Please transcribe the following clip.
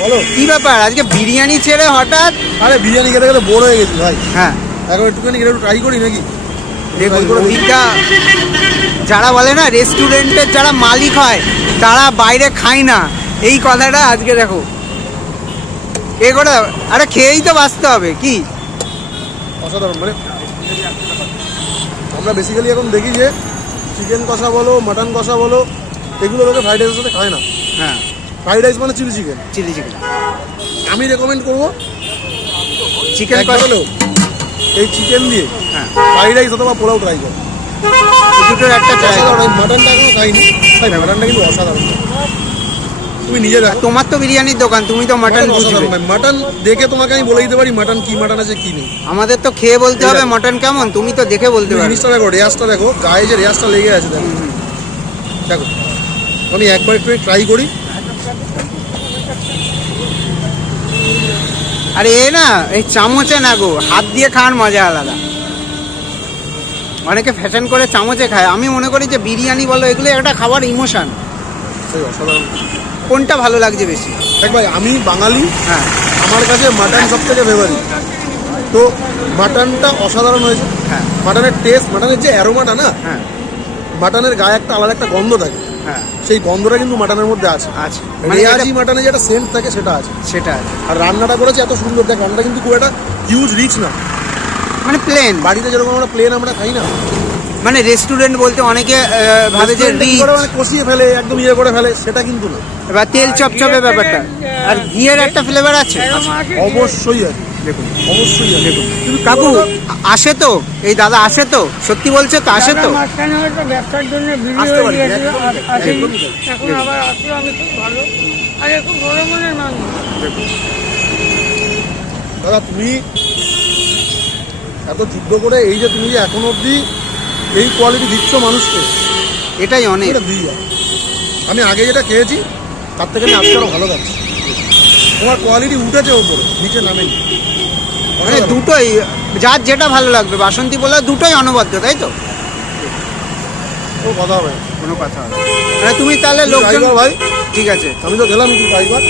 বলো কি ব্যাপার আজকে বিরিয়ানি ছেড়ে হঠাৎ? আরে বিরিয়ানি খেতে খেতে বোর হয়ে গেছি ভাই। হ্যাঁ এখন একটুখানি একটু ট্রাই করি নাকি? দেখুন ওইটা যারা বলে না রেস্টুরেন্টের যারা মালিক হয় তারা বাইরে খায় না, এই কথাটা আজকে দেখো এ করে। আরে খেয়েই তো বাঁচতে হবে কি। অসাধারণ। মানে আমরা বেসিক্যালি এখন দেখি যে চিকেন কষা বলো, মাটন কষা বলো, এগুলো লোকে ফ্রাইড রাইসের সাথে খায় না। হ্যাঁ ফ্রাইড রাইস মানে চিলি চিকেন। চিলি চিকেন আমি রেকমেন্ড করবো চিকেন একবার হলেও এই চিকেন দিয়ে হ্যাঁ ফ্রাইড রাইস অথবা পোলাও ট্রাই করো। দুটোর একটা try করো। অসাধারণ। মাটনটা এখনো খাইনি, তাই না? মাটনটা কিন্তু অসাধারণ। তুমি নিজে দেখো। তোমার তো বিরিয়ানির দোকান, তুমি তো মাটন বুঝবে। মাটন দেখে তোমাকে আমি বলে দিতে পারি মাটন কি মাটন আছে কি নেই। আমাদের তো খেয়ে বলতে হবে মাটন কেমন, তুমি তো দেখে বলতে তুমি পারবে। জিনিসটা দেখো, রেয়াজটা দেখো, গায়ে যে রেয়াজটা লেগে আছে দেখো। দেখো আমি একবার একটু ট্রাই করি। আরে এ না এই চামচে না গো, হাত দিয়ে খাওয়ার মজা আলাদা। অনেকে ফ্যাশন করে চামচে খায়, আমি মনে করি যে বিরিয়ানি বলো এগুলো একটা খাবার ইমোশন। সেই অসাধারণ। কোনটা ভালো লাগছে বেশি? দেখ ভাই, আমি বাঙালি, হ্যাঁ আমার কাছে মাটন সব থেকে ফেভারিট। তো মাটনটা অসাধারণ হয়েছে। হ্যাঁ মাটনের টেস্ট, মাটনের যে অ্যারোমাটা না, হ্যাঁ মাটনের গায়ে একটা আলাদা একটা গন্ধ থাকে, হ্যাঁ সেই গন্ধটা কিন্তু মাটনের মধ্যে আছে। আছে মানে রেয়াজি মাটনে যেটা সেন্ট থাকে সেটা আছে। সেটা আছে। আর রান্নাটা করেছে এত সুন্দর। দেখ রান্নাটা কিন্তু খুব একটা হিউজ রিচ না, মানে প্লেন, বাড়িতে যেরকম আমরা প্লেন আমরা খাই না। মানে রেস্টুরেন্ট বলতে অনেকে ভাবে যে Restaurant এ কি রিচ, করে মানে কষিয়ে ফেলে, একদম ইয়ে করে ফেলে, সেটা কিন্তু না। এবার তেল চপচপে ব্যাপারটা, আর ঘিয়ের একটা ফ্লেভার আছে। অবশ্যই আছে, দেখুন অবশ্যই আছে। কিন্তু কাকু আসে তো, এই দাদা আসে তো, সত্যি বলছে তো আসে তো? মাঝখানে হয়তো ব্যবসার জন্য আসতে পারি, ভিডিও দিয়েছিল, আসেনি। একদমই তাই। এখন আবার আসলো, আমি খুব ভালো। আর এখন বড় মনের মানুষ। দাদা তুমি এত যুদ্ধ করে এই যে তুমি যে এখন অবধি এই কোয়ালিটি দিচ্ছ মানুষকে, এটাই অনেক। এটা দিয়ে যায়। আমি আগে যেটা খেয়েছি তার থেকে আমি আজকে আরো ভালো লাগছে। তোমার কোয়ালিটি উঠেছে ওপরে, নিচে নামেনি। মানে দুটোই, যার যেটা ভালো লাগবে। বাসন্তী বলে দুটোই অনবদ্য, তাই তো? ও কথা হবে না। কোনো কথা হবে না। মানে তুমি তাহলে লোকজন, ড্রাইভার ভাই, ঠিক আছে আমি তো গেলাম, তুই ড্রাইভার।